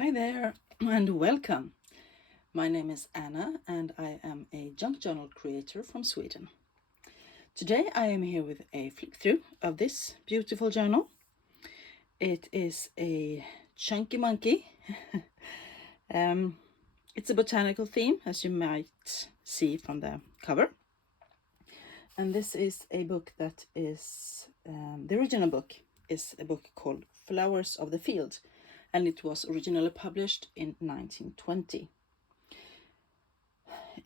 Hi there and welcome. My name is Anna and I am a junk journal creator from Sweden. Today I am here with a flip through of this beautiful journal. It is a chunky monkey. It's a botanical theme, as you might see from the cover. And this is a book that is, the original book is a book called Flowers of the Field, and it was originally published in 1920.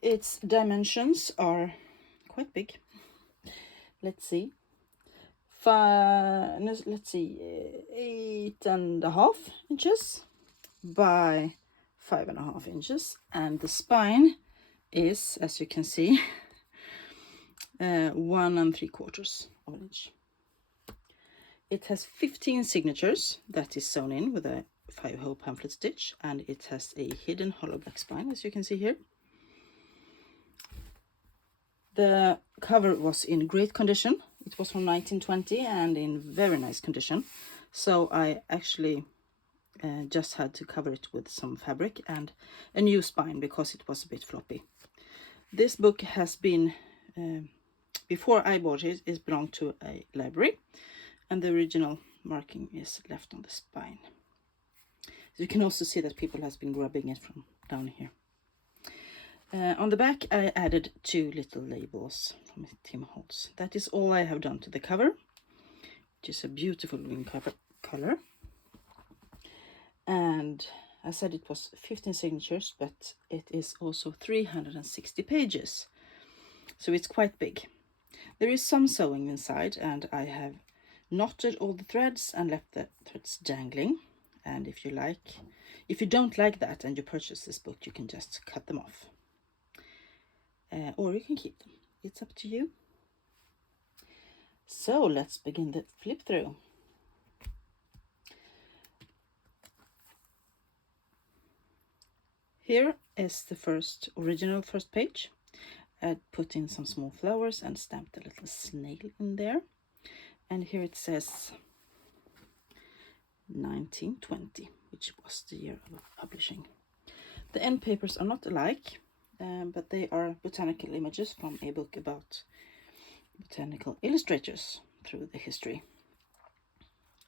Its dimensions are quite big. Let's see. 8.5 inches by 5.5 inches, and the spine is, as you can see, 1 3/4 of an inch. It has 15 signatures that is sewn in with a 5-hole pamphlet stitch, and it has a hidden hollow black spine, as you can see here. The cover was in great condition. It was from 1920 and in very nice condition. So I actually just had to cover it with some fabric and a new spine because it was a bit floppy. This book has been, before I bought it, it belonged to a library, and the original marking is left on the spine. You can also see that people has been grabbing it from down here. On the back I added 2 little labels from Tim Holtz. That is all I have done to the cover, which is a beautiful green color. And I said it was 15 signatures, but it is also 360 pages. So it's quite big. There is some sewing inside, and I have knotted all the threads and left the threads dangling. And if you don't like that and you purchase this book, you can just cut them off. Or you can keep them. It's up to you. So let's begin the flip through. Here is the original first page. I put in some small flowers and stamped a little snail in there. And here it says 1920, which was the year of publishing. The end papers are not alike, but they are botanical images from a book about botanical illustrators through the history.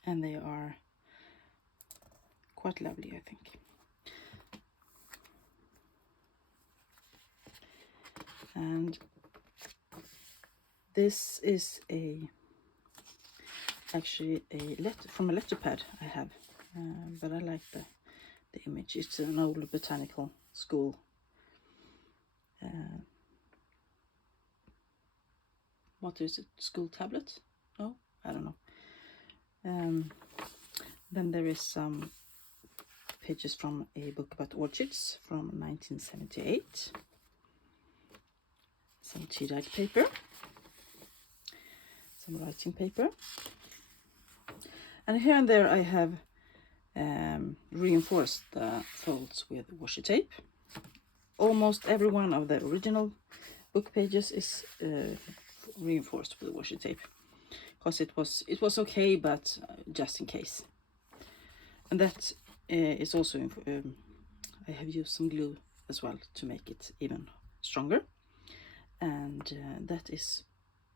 And they are quite lovely, I think. And this is actually a letter from a letter pad I have, but I like the image. It's an old botanical school. What is it? School tablet? Oh, I don't know. Then there is some pages from a book about orchids from 1978. Some tea-dyed paper. Some writing paper. And here and there I have reinforced the folds with washi tape. Almost every one of the original book pages is reinforced with washi tape, because it was okay, but just in case. And that is also I have used some glue as well to make it even stronger. And that is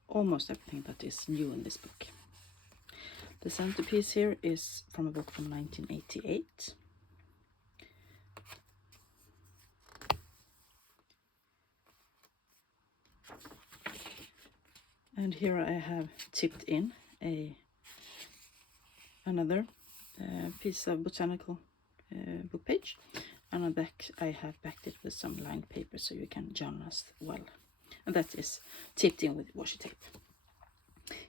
almost everything that is new in this book. The centerpiece here is from a book from 1988. And here I have tipped in another piece of botanical book page, and on the back I have backed it with some lined paper so you can journal as well. And that is tipped in with washi tape.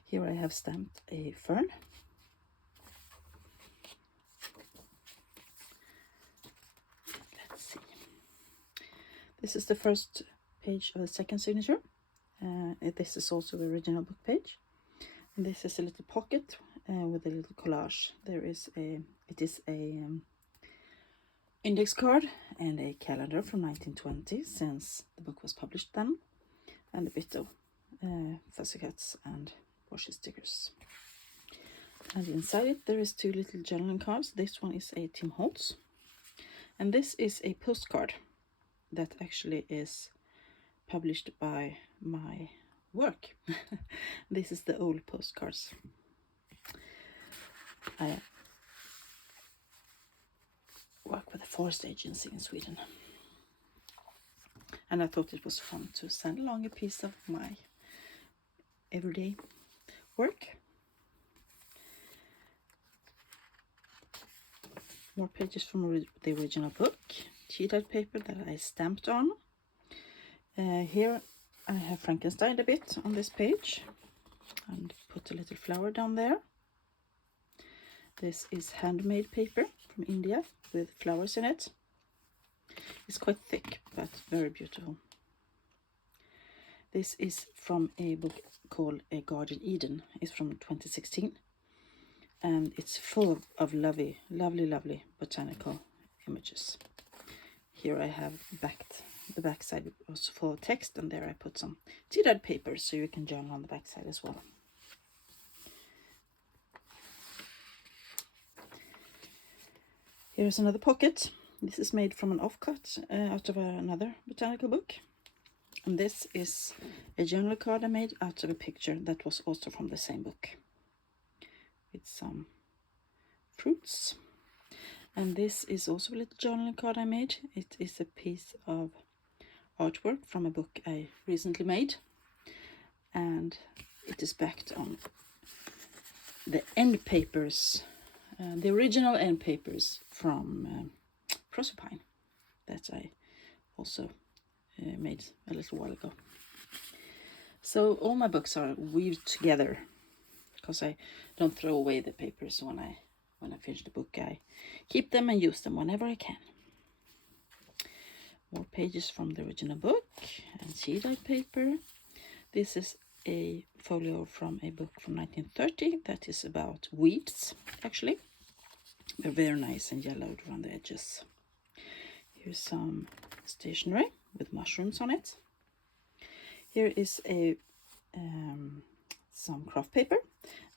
Here I have stamped a fern. Let's see. This is the first page of the second signature. This is also the original book page. And this is a little pocket with a little collage. It is a index card and a calendar from 1920, since the book was published then, and a bit of fuzzy cuts and washi stickers. And inside it there is 2 little journaling cards. This one is a Tim Holtz, And this is a postcard that actually is published by my work. This is the old postcards. I work with a forest agency in Sweden, and I thought it was fun to send along a piece of my everyday work. More pages from the original book, tea-dyed paper that I stamped on. Here I have Frankenstein a bit on this page and put a little flower down there. This is handmade paper from India with flowers in it. It's quite thick but very beautiful. This is from a book called A Garden Eden. It's from 2016, and it's full of lovely botanical images. Here I have the backside was full of text, and there I put some tea-dyed paper so you can journal on the backside as well. Here's another pocket. This is made from an offcut out of another botanical book. And this is a journal card I made out of a picture that was also from the same book, with some fruits. And this is also a little journaling card I made. It is a piece of artwork from a book I recently made, and it is backed on the end papers, the original end papers from Proserpine that I also made a little while ago. So all my books are weaved together because I don't throw away the papers when I finish the book. I keep them and use them whenever I can. More pages from the original book and tea-dyed paper. This is a folio from a book from 1930 that is about weeds, actually. They're very nice and yellowed around the edges. Here's some stationery with mushrooms on it. Here is a some craft paper,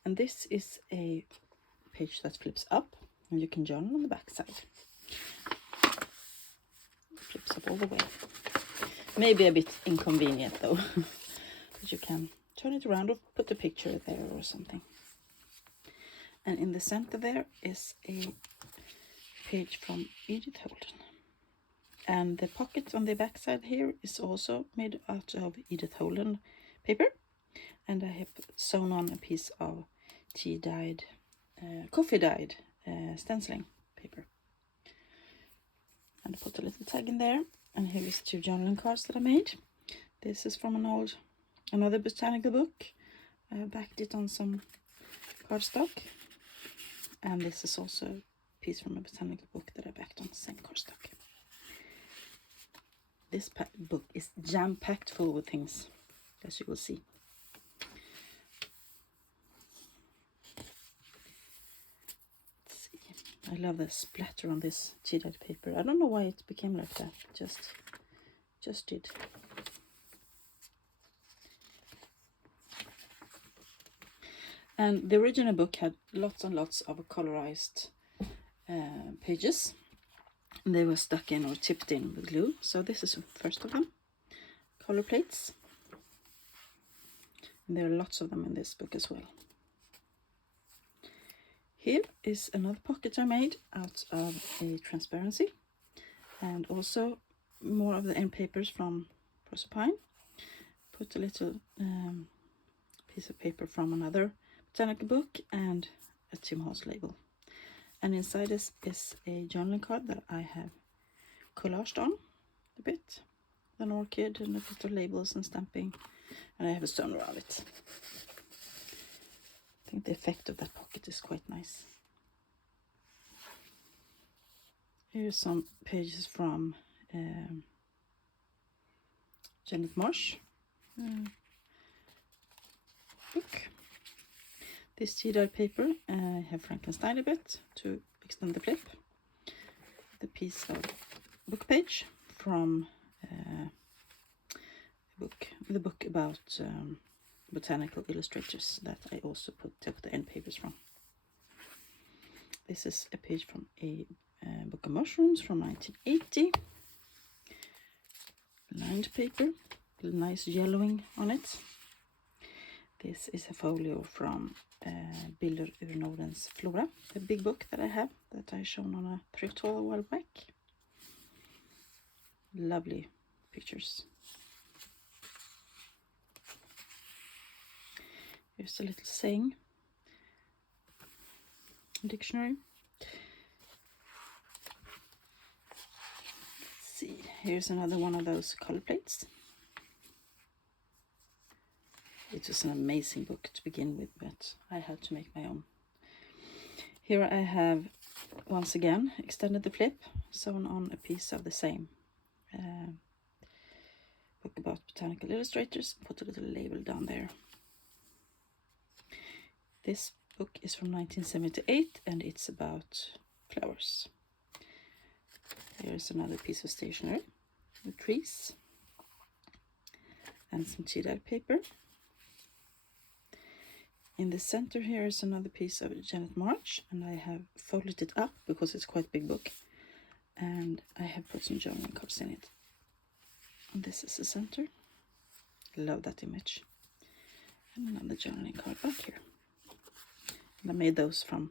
and this is a page that flips up, and you can journal on the back side. It flips up all the way. Maybe a bit inconvenient though, but you can turn it around or put a picture there or something. And in the center there is a page from Edith Holden. And the pocket on the back side here is also made out of Edith Holden paper. And I have sewn on a piece of tea-dyed, coffee-dyed stenciling paper. And I put a little tag in there. And here is 2 journaling cards that I made. This is from another botanical book. I backed it on some cardstock. And this is also a piece from a botanical book that I backed on the same cardstock. This book is jam-packed full with things, as you will see. Let's see. I love the splatter on this tea-dyed paper. I don't know why it became like that. Just did. And the original book had lots and lots of colorized pages. They were stuck in or tipped in with glue. So this is the first of them. Color plates. And there are lots of them in this book as well. Here is another pocket I made out of a transparency. And also more of the end papers from Proserpine. Put a little piece of paper from another botanical book and a Tim Holtz label. And inside this is a journaling card that I have collaged on a bit. An orchid and a bit of labels and stamping. And I have a stone around it. I think the effect of that pocket is quite nice. Here's some pages from Janet Marsh book. This tea-dyed paper, I have Frankenstein a bit to extend the flip. The piece of book page from the book about botanical illustrators that I also took the end papers from. This is a page from a Book of Mushrooms from 1980. Lined paper, nice yellowing on it. This is a folio from Bilder ur Nordens Flora, a big book that I have that I shown on a thrift haul a while back. Lovely pictures. Here's a little saying dictionary. Let's see, here's another one of those color plates. It was an amazing book to begin with, but I had to make my own. Here I have, once again, extended the flip, sewn on a piece of the same book about botanical illustrators, put a little label down there. This book is from 1978 and it's about flowers. Here's another piece of stationery with trees and some tea-dyed paper. In the center here is another piece of Janet March, and I have folded it up because it's quite a big book, and I have put some journaling cards in it. And this is the center. Love that image. And another journaling card back here. And I made those from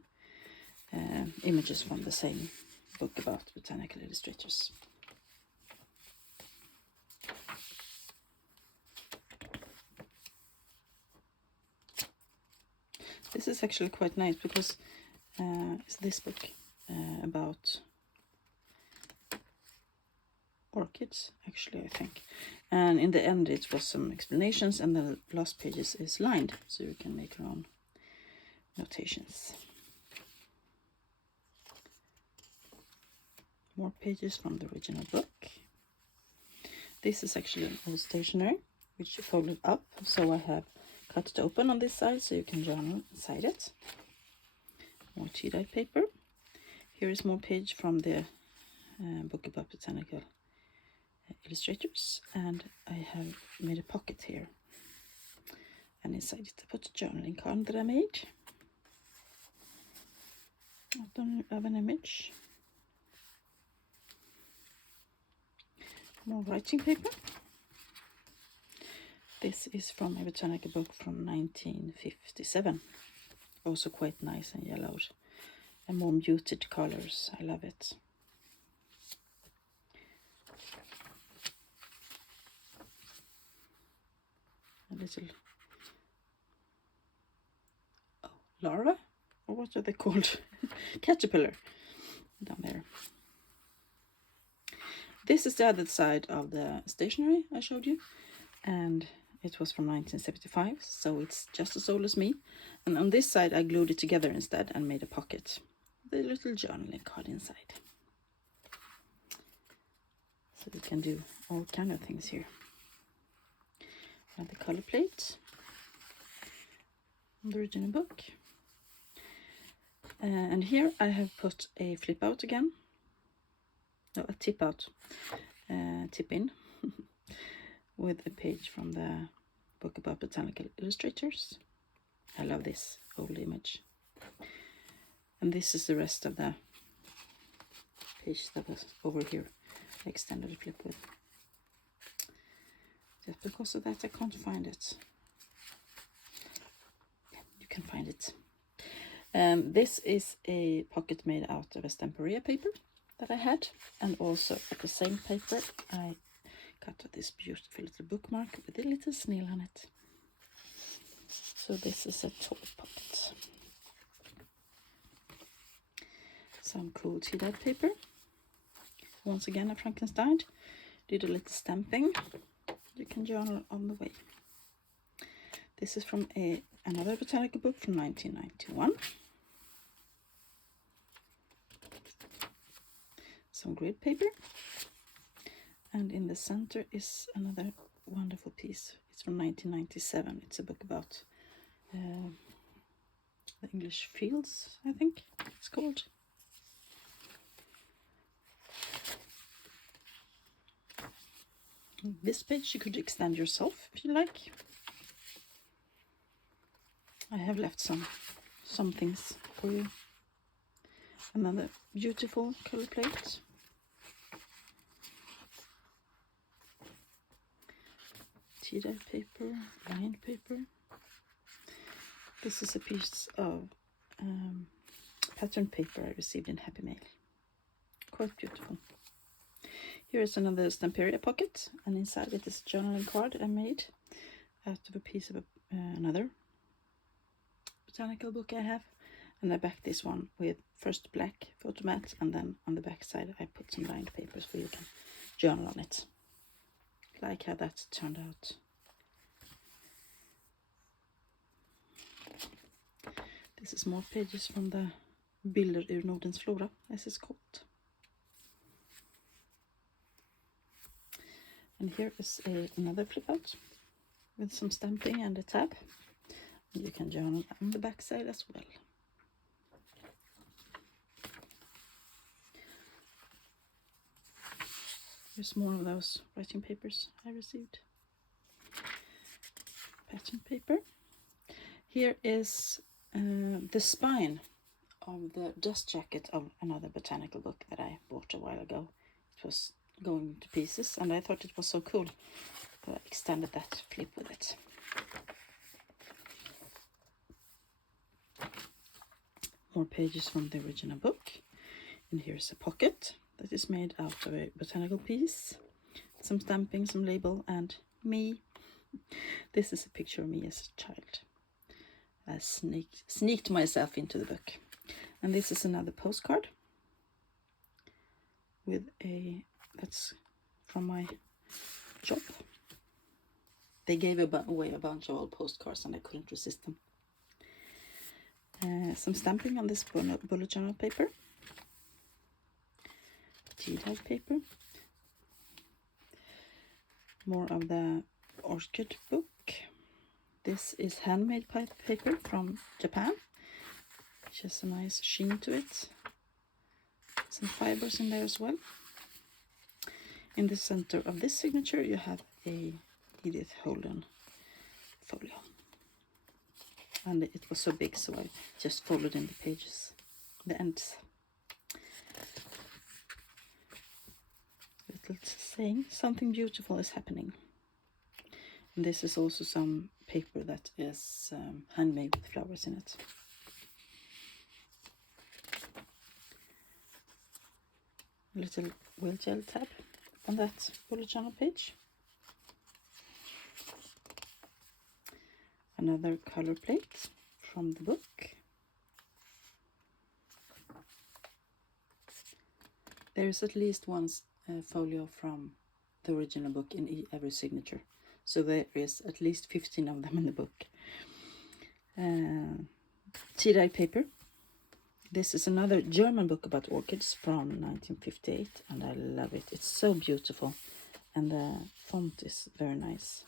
images from the same book about botanical illustrators. This is actually quite nice because it's this book about orchids, actually, I think. And in the end it was some explanations, and the last pages is lined, so you can make your own notations. More pages from the original book. This is actually an old stationery, which you folded up, so I have cut it open on this side so you can journal inside it. More tea-dyed paper. Here is more page from the book about botanical illustrators, and I have made a pocket here, and inside it I put a journaling card that I made. I don't have an image. More writing paper. This is from a botanical book from 1957. Also quite nice and yellowed. And more muted colors. I love it. A little larva? Or what are they called? Caterpillar. Down there. This is the other side of the stationery I showed you. And it was from 1975, so it's just as old as me. And on this side I glued it together instead and made a pocket. The little journaling card inside. So we can do all kind of things here. Another color plate. The original book. And here I have put a flip out again. No, a tip out. Tip in. With a page from the book about botanical illustrators. I love this old image. And this is the rest of the page that was over here. I extended the flip with. Just because of that I can't find it. You can find it. This is a pocket made out of a Stamperia paper that I had. And also at the same paper I cut this beautiful little bookmark with a little snail on it. So this is a toy pocket. Some cool tea-dyed paper. Once again a Frankenstein. Did a little stamping. You can journal on the way. This is from another botanical book from 1991. Some grid paper. And in the center is another wonderful piece. It's from 1997. It's a book about the English fields, I think it's called. This page you could extend yourself if you like. I have left some things for you. Another beautiful color plate. Tea-dye paper, lined paper. This is a piece of pattern paper I received in Happy Mail. Quite beautiful. Here is another Stamperia pocket, and inside it is a journaling card I made out of a piece of another botanical book I have. And I backed this one with first black photo mat, and then on the back side I put some lined papers where you can journal on it. Like how that turned out. This is more pages from the Bilder ur Nordens flora, as it's called. And here is another flip out with some stamping and a tab. And you can journal on the back side as well. Here's more of those writing papers I received. Pattern paper. Here is the spine of the dust jacket of another botanical book that I bought a while ago. It was going to pieces, and I thought it was so cool that I extended that flip with it. More pages from the original book. And here's a pocket that is made out of a botanical piece. Some stamping, some label, and me. This is a picture of me as a child. I sneaked myself into the book. And this is another postcard with that's from my job. They gave away a bunch of old postcards and I couldn't resist them. Some stamping on this bullet journal paper. Tea-dye paper. More of the orchid book. This is handmade paper from Japan, which has a nice sheen to it. Some fibers in there as well. In the center of this signature you have a Edith Holden folio. And it was so big, so I just folded in the pages, the ends. Little saying, something beautiful is happening. And this is also some paper that is handmade with flowers in it. A little wheel gel tab on that bullet journal page. Another color plate from the book. There is at least one folio from the original book in every signature. So there is at least 15 of them in the book. Tea-dye paper. This is another German book about orchids from 1958, and I love it. It's so beautiful, and the font is very nice.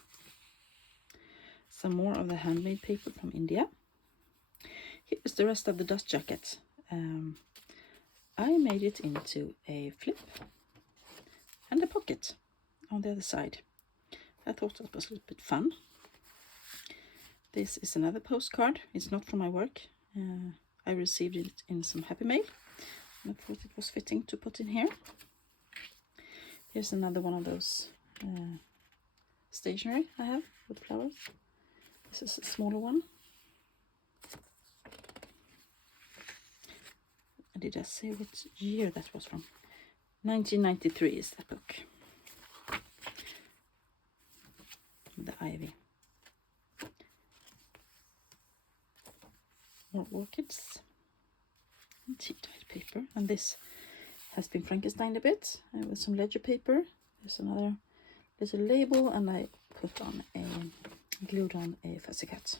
Some more of the handmade paper from India. Here is the rest of the dust jacket. I made it into a flip and a pocket on the other side. I thought that was a little bit fun. This is another postcard. It's not from my work. I received it in some Happy Mail. And I thought it was fitting to put in here. Here's another one of those stationery I have with flowers. This is a smaller one. Did I say what year that was from? 1993 is that book. The ivy. More orchids. And tea-dyed paper. And this has been Frankensteined a bit with some ledger paper. There's another little label, and I put on glued on a fussy cut.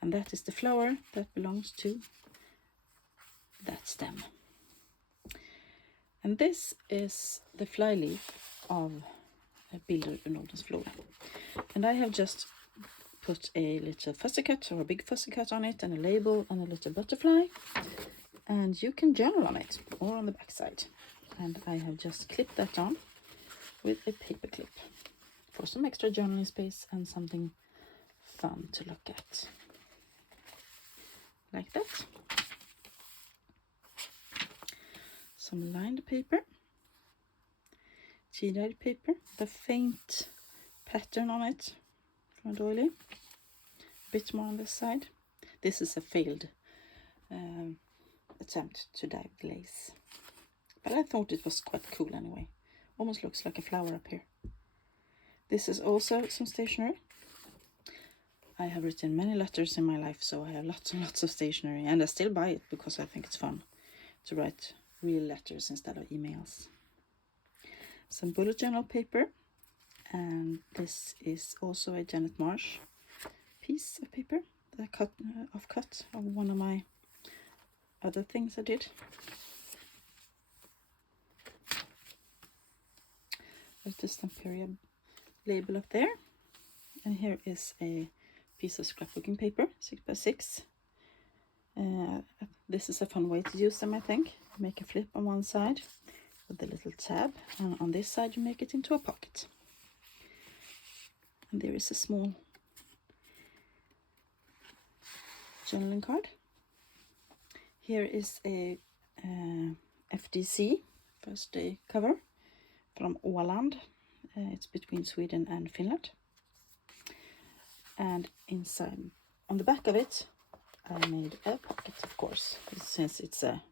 And that is the flower that belongs to that stem. And this is the flyleaf of Bilder ur Nordens flora. And I have just put a little fussy cut or a big fussy cut on it, and a label and a little butterfly. And you can journal on it or on the back side. And I have just clipped that on with a paper clip for some extra journaling space and something fun to look at. like that. Some lined paper, tea-dyed paper, the faint pattern on it from a doily. A bit more on this side. This is a failed attempt to dye with lace, but I thought it was quite cool anyway. Almost looks like a flower up here. This is also some stationery. I have written many letters in my life, so I have lots and lots of stationery, and I still buy it because I think it's fun to write real letters instead of emails. Some bullet journal paper, and this is also a Janet Marsh piece of paper that I cut of one of my other things I did. There's the Stamperia label up there, and here is a piece of scrapbooking paper, 6x6. This is a fun way to use them, I think. Make a flip on one side with a little tab, and on this side you make it into a pocket. And there is a small journaling card. Here is a FDC first day cover from Åland. It's between Sweden and Finland. And inside, on the back of it, I made a pocket, of course, since it's a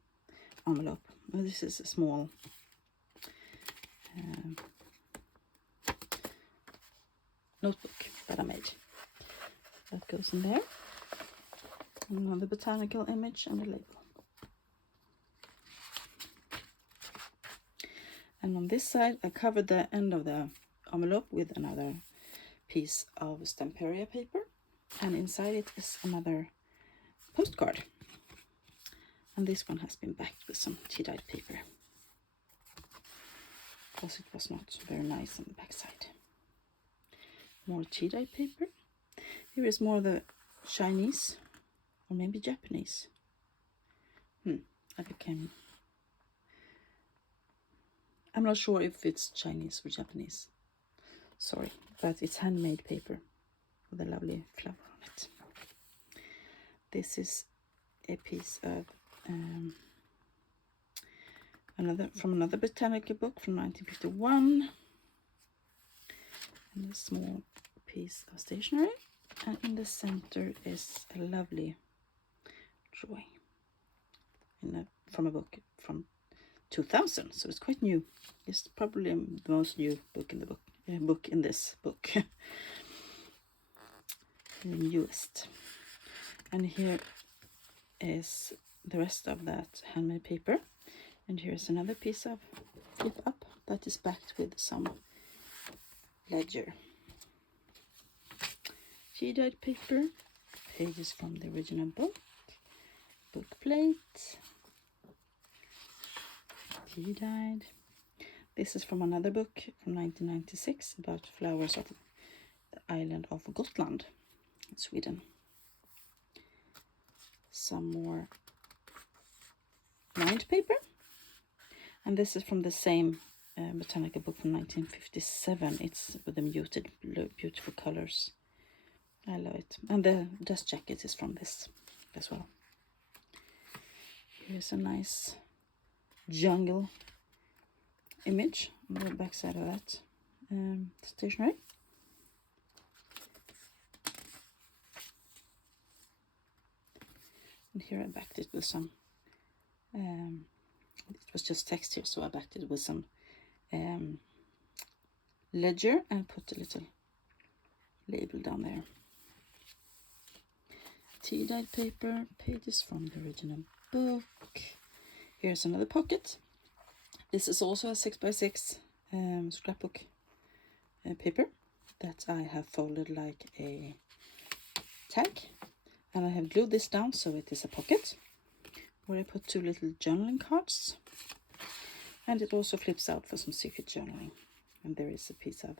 envelope. This is a small notebook that I made. That goes in there. Another botanical image and a label. And on this side, I covered the end of the envelope with another piece of Stamperia paper, and inside it is another postcard. And this one has been backed with some tea-dyed paper because it was not very nice on the back side. More tea-dyed paper. Here is more of the Chinese, or maybe Japanese. I'm not sure if it's Chinese or Japanese. Sorry, but it's handmade paper with a lovely flower on it. This is a piece of another botanical book from 1951, and a small piece of stationery, and in the center is a lovely drawing from a book from 2000, so it's quite new. It's probably the most new book in the book in this book. The newest. And here is the rest of that handmade paper, and here is another piece of flip up that is backed with some ledger. Tea-dyed paper, pages from the original book, book plate, tea-dyed. This is from another book from 1996 about flowers of the island of Gotland in Sweden. Some more lined paper, and this is from the same botanical book from 1957. It's with the muted beautiful colors. I love it. And the dust jacket is from this as well. Here's a nice jungle image on the back side of that stationery. And here I backed it with some it was just text here, so I backed it with some ledger and put a little label down there. Tea-dyed paper, pages from the original book. Here's another pocket. This is also a 6x6 scrapbook paper that I have folded like a tag, and I have glued this down so it is a pocket where I put two little journaling cards, and it also flips out for some secret journaling. And there is a piece of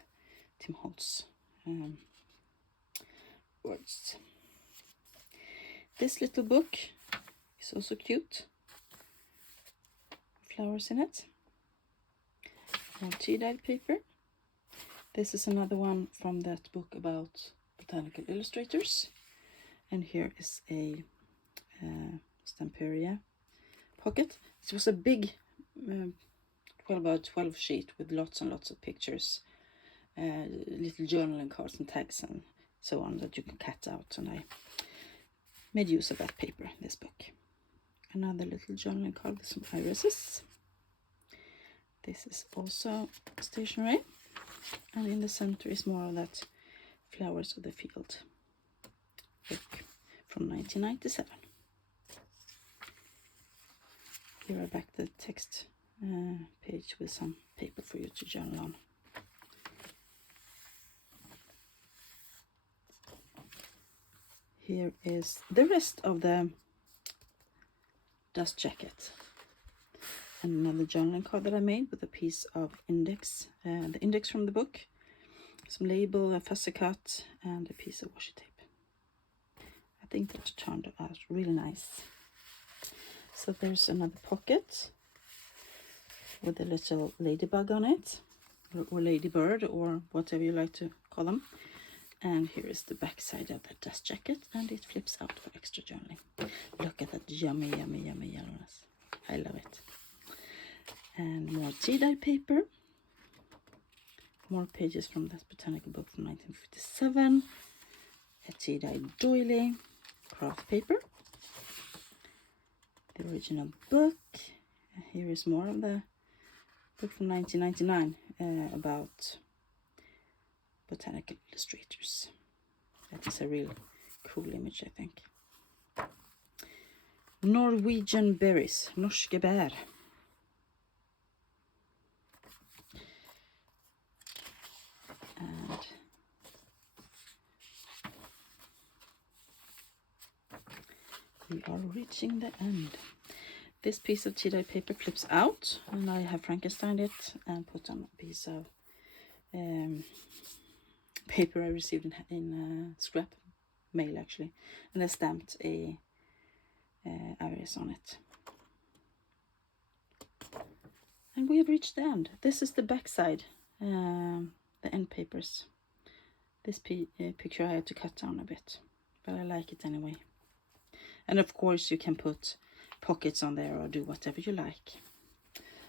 Tim Holtz words. This little book is also cute. Flowers in it. More tea-dyed paper. This is another one from that book about botanical illustrators. And here is a Stamperia pocket. It was a big 12 by 12 sheet with lots and lots of pictures, little journaling cards and tags and so on that you can cut out, and I made use of that paper in this book. Another little journaling card with some irises. This is also stationery, and in the center is more of that Flowers of the Field book from 1997. Here are back the text page with some paper for you to journal on. Here is the rest of the dust jacket. And another journaling card that I made with a piece of index, the index from the book, some label, a fussy cut, and a piece of washi tape. I think that turned out really nice. So there's another pocket with a little ladybug on it, or ladybird, or whatever you like to call them. And here is the back side of the dust jacket, and it flips out for extra journaling. Look at that yummy, yummy, yummy yellowness. I love it. And more tea-dye paper. More pages from that botanical book from 1957. A tea-dye doily. Craft paper. The original book. Here is more of the book from 1999 about botanical illustrators. That is a real cool image, I think. Norwegian berries, norske bær. And we are reaching the end. This piece of tea-dye paper flips out, and I have Frankensteined it and put on a piece of paper I received in scrap mail, actually, and I stamped a iris on it. And we have reached the end. This is the back side, the end papers. This picture I had to cut down a bit, but I like it anyway. And of course you can put pockets on there or do whatever you like.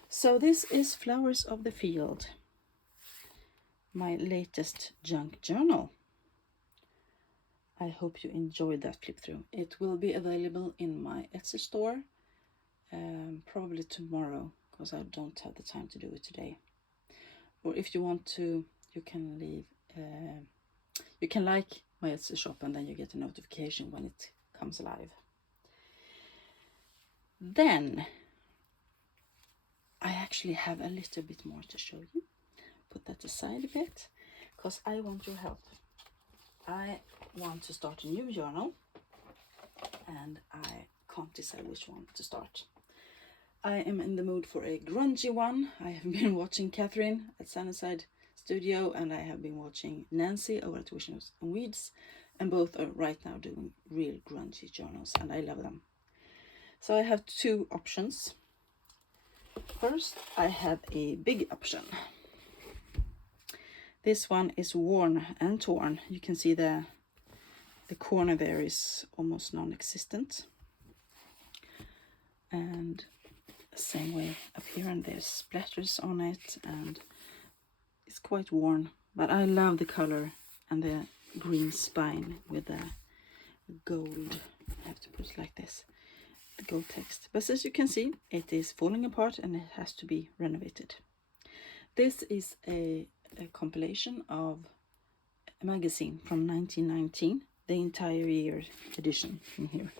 So this is Flowers of the Field, my latest junk journal. I hope you enjoyed that flip through. It will be available in my Etsy store probably tomorrow, because I don't have the time to do it today. Or if you want to, you can leave you can like my Etsy shop, and then you get a notification when it comes live. Then I actually have a little bit more to show you. Put that aside a bit, because I want your help. I want to start a new journal, and I can't decide which one to start. I am in the mood for a grungy one. I have been watching Catherine at Sunnyside Studio, and I have been watching Nancy over at Wishes and Weeds, and both are right now doing real grungy journals, and I love them. So I have two options. First, I have a big option. This one is worn and torn. You can see the corner there is almost non-existent. And the same way up here, and there's splatters on it, and it's quite worn. But I love the color and the green spine with the gold. I have to put it like this. The gold text. But as you can see, it is falling apart and it has to be renovated. This is a compilation of a magazine from 1919, the entire year edition in here.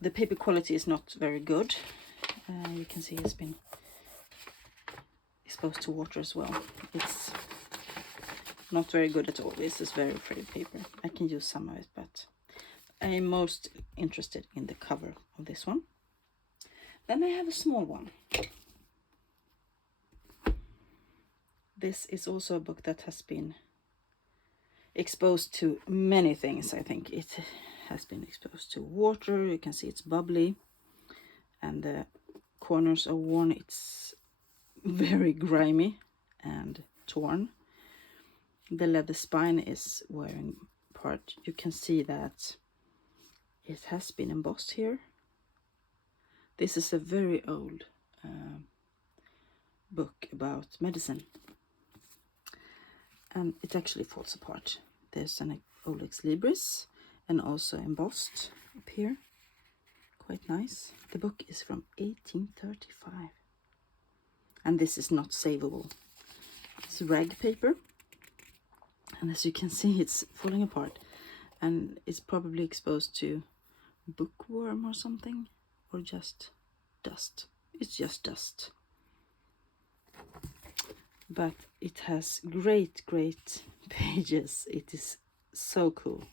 The paper quality is not very good. You can see it's been exposed to water as well. It's not very good at all. This is very frayed paper. I can use some of it, but I am most interested in the cover of this one. Then I have a small one. This is also a book that has been exposed to many things. I think it has been exposed to water. You can see it's bubbly, and the corners are worn. It's very grimy and torn. The leather spine is wearing apart. You can see that it has been embossed here. This is a very old book about medicine, and it actually falls apart. There's an old ex libris and also embossed up here. Quite nice. The book is from 1835, and this is not savable. It's rag paper, and as you can see, it's falling apart, and it's probably exposed to bookworm or something, or just dust. It's just dust, but it has great pages. It is so cool,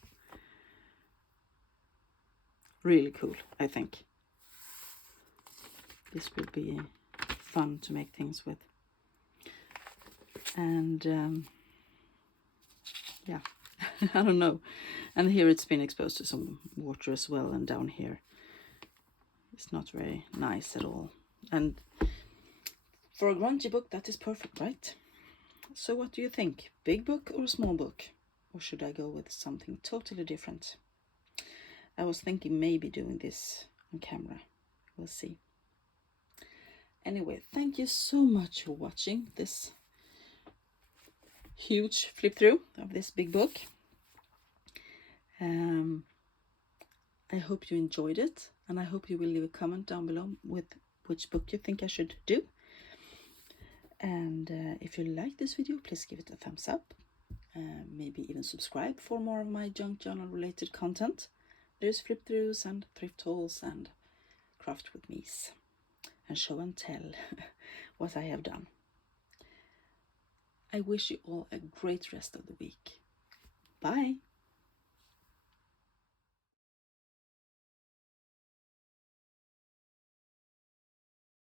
really cool. I think this will be fun to make things with. And yeah, I don't know. And here it's been exposed to some water as well, and down here it's not very nice at all. And for a grungy book, that is perfect, right? So what do you think? Big book or small book? Or should I go with something totally different? I was thinking maybe doing this on camera. We'll see. Anyway, thank you so much for watching this huge flip through of this big book. I hope you enjoyed it, and I hope you will leave a comment down below with which book you think I should do. And if you like this video, please give it a thumbs up. Maybe even subscribe for more of my junk journal related content. There's flip throughs and thrift hauls and craft with me's and show and tell what I have done. I wish you all a great rest of the week. Bye!